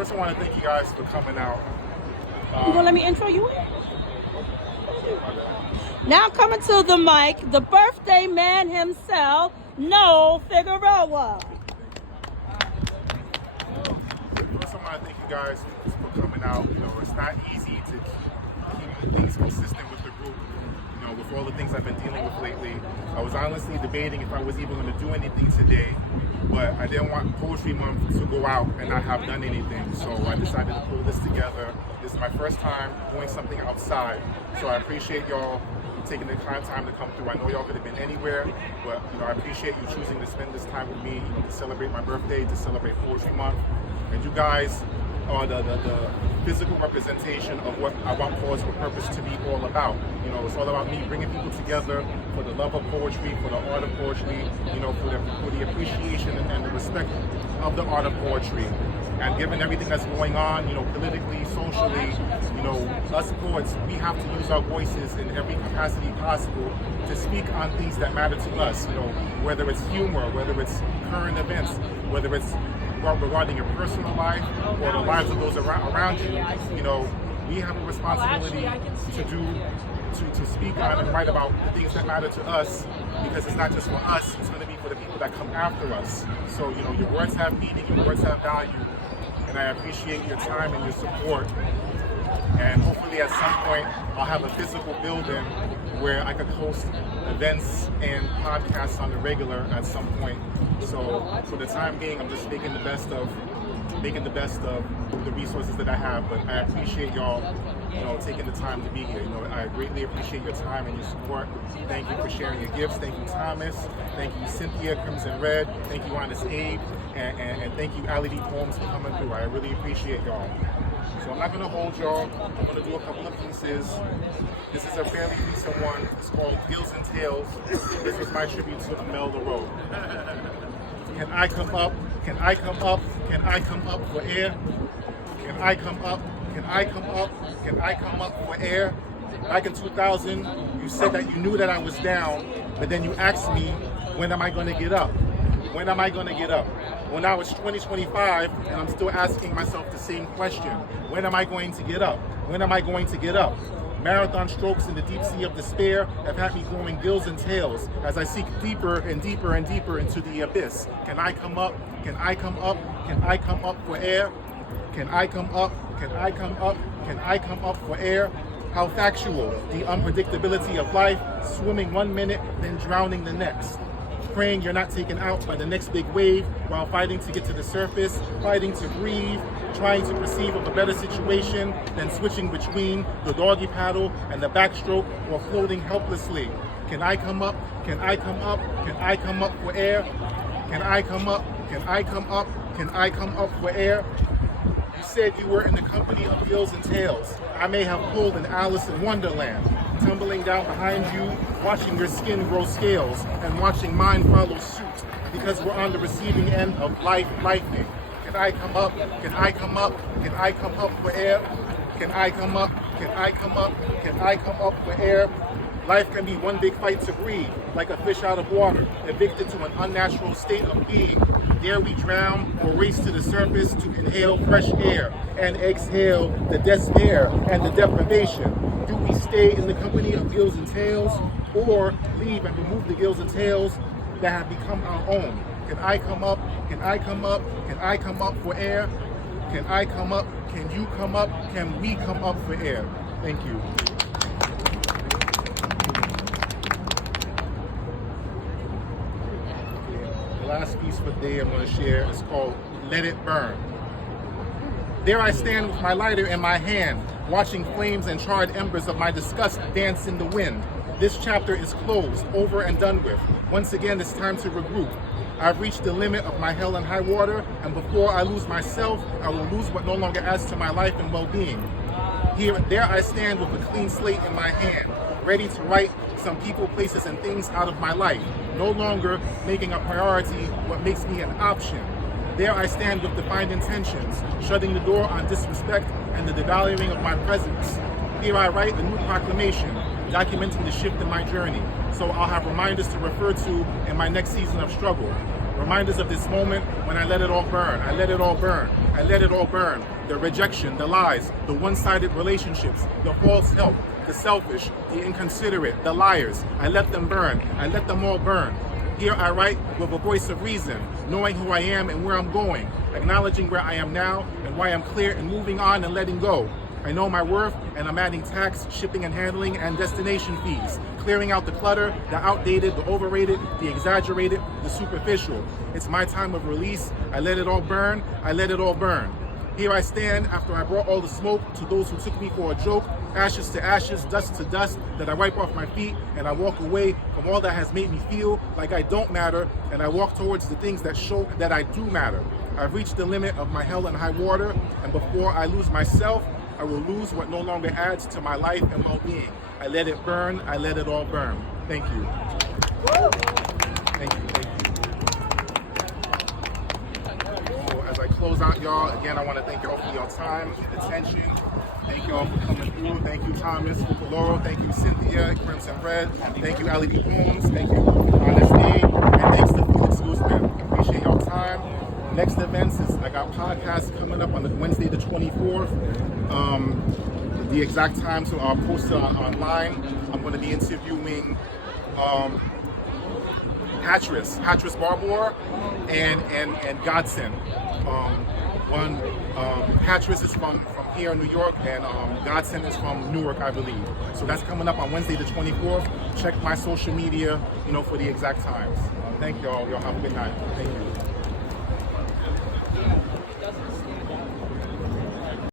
First, I want to thank you guys for coming out. You gonna let me intro you in? Now coming to the mic, the birthday man himself, Noel Figueroa. First, I want to thank you guys for coming out. It's not easy to keep things consistent with the group. With all the things I've been dealing with lately, I was honestly debating if I was even going to do anything today, but I didn't want Poetry Month to go out and not have done anything, so I decided to pull this together. This is my first time doing something outside, so I appreciate y'all taking the time to come through. I know y'all could have been anywhere, but I appreciate you choosing to spend this time with me, to celebrate my birthday, to celebrate Poetry Month, and you guys are the physical representation of what I want Pause for Purpose to be all about. It's all about me bringing people together for the love of poetry, for the art of poetry, for the appreciation and the respect of the art of poetry. And given everything that's going on, politically, socially, us poets, we have to use our voices in every capacity possible to speak on things that matter to us, whether it's humor, whether it's current events, whether it's regarding your personal life or the lives of those around you. We have a responsibility to speak on and write about the things that matter to us, because it's not just for us, it's going to be for the people that come after us. So, your words have meaning, your words have value, and I appreciate your time and your support. And hopefully at some point I'll have a physical building where I could host events and podcasts on the regular at some point. So for the time being, I'm just making the best of the resources that I have. But I appreciate y'all, taking the time to be here. I greatly appreciate your time and your support. Thank you for sharing your gifts. Thank you, Thomas. Thank you, Cynthia, Crimson Red. Thank you, Honest Abe. And thank you, Ali D Poems, for coming through. I really appreciate y'all. So I'm not going to hold y'all. I'm going to do a couple of pieces. This is a fairly recent one. It's called Gills and Tales. This is my tribute to Amel LaRoe. Can I come up? Can I come up? Can I come up for air? Can I come up? Can I come up? Can I come up for air? Back in 2000, you said that you knew that I was down, but then you asked me, when am I going to get up? When am I going to get up? Well, now it's 2025, and I'm still asking myself the same question. When am I going to get up? When am I going to get up? Marathon strokes in the deep sea of despair have had me growing gills and tails as I seek deeper and deeper and deeper into the abyss. Can I come up? Can I come up? Can I come up for air? Can I come up? Can I come up? Can I come up for air? How factual, the unpredictability of life, swimming 1 minute, then drowning the next. Praying you're not taken out by the next big wave while fighting to get to the surface, fighting to breathe, trying to perceive of a better situation, then switching between the doggy paddle and the backstroke or floating helplessly. Can I come up? Can I come up? Can I come up for air? Can I come up? Can I come up? Can I come up for air? You said you were in the company of Gills and Tails. I may have pulled an Alice in Wonderland, tumbling down behind you, watching your skin grow scales, and watching mine follow suit, because we're on the receiving end of lightning. Can I come up? Can I come up? Can I come up for air? Can I come up? Can I come up? Can I come up for air? Life can be one big fight to breathe, like a fish out of water, evicted to an unnatural state of being. Dare we drown or race to the surface to inhale fresh air and exhale the despair and the deprivation? Do we stay in the company of gills and tails, or leave and remove the gills and tails that have become our own? Can I come up? Can I come up? Can I come up for air? Can I come up? Can you come up? Can we come up for air? Thank you. The last piece for the day I'm going to share is called Let It Burn. There I stand with my lighter in my hand, watching flames and charred embers of my disgust dance in the wind. This chapter is closed, over and done with. Once again, it's time to regroup. I've reached the limit of my hell and high water, and before I lose myself, I will lose what no longer adds to my life and well-being. There I stand with a clean slate in my hand, ready to write some people, places, and things out of my life, no longer making a priority what makes me an option. There I stand with defined intentions, shutting the door on disrespect and the devaluing of my presence. Here I write a new proclamation, documenting the shift in my journey, so I'll have reminders to refer to in my next season of struggle. Reminders of this moment when I let it all burn. I let it all burn. I let it all burn. The rejection, the lies, the one-sided relationships, the false help, the selfish, the inconsiderate, the liars. I let them burn. I let them all burn. Here I write with a voice of reason, knowing who I am and where I'm going, acknowledging where I am now and why I'm clear and moving on and letting go. I know my worth, and I'm adding tax, shipping and handling, and destination fees, clearing out the clutter, the outdated, the overrated, the exaggerated, the superficial. It's my time of release. I let it all burn. I let it all burn. Here I stand after I brought all the smoke to those who took me for a joke, ashes to ashes, dust to dust, that I wipe off my feet and I walk away from all that has made me feel like I don't matter, and I walk towards the things that show that I do matter. I've reached the limit of my hell and high water, and before I lose myself, I will lose what no longer adds to my life and well-being. I let it burn. I let it all burn. Thank you. Thank you. Thank you. So as I close out, y'all, again, I want to thank y'all for your time and attention. Thank y'all for coming through. Thank you, Thomas, Laurel. Thank you, Cynthia, Crimson Red. Thank you, LED Homes. Thank you, Honesty. And thanks to Felix Guzman. Appreciate y'all time. Next events is I got podcasts coming up on the Wednesday the 24th. The exact time, so I'll post it online. I'm going to be interviewing Hatris Barbour and Godson. Hatris is from here in New York, and Godson is from Newark, I believe. So that's coming up on Wednesday the 24th. Check my social media, for the exact times. Thank y'all. Y'all have a good night. Thank you.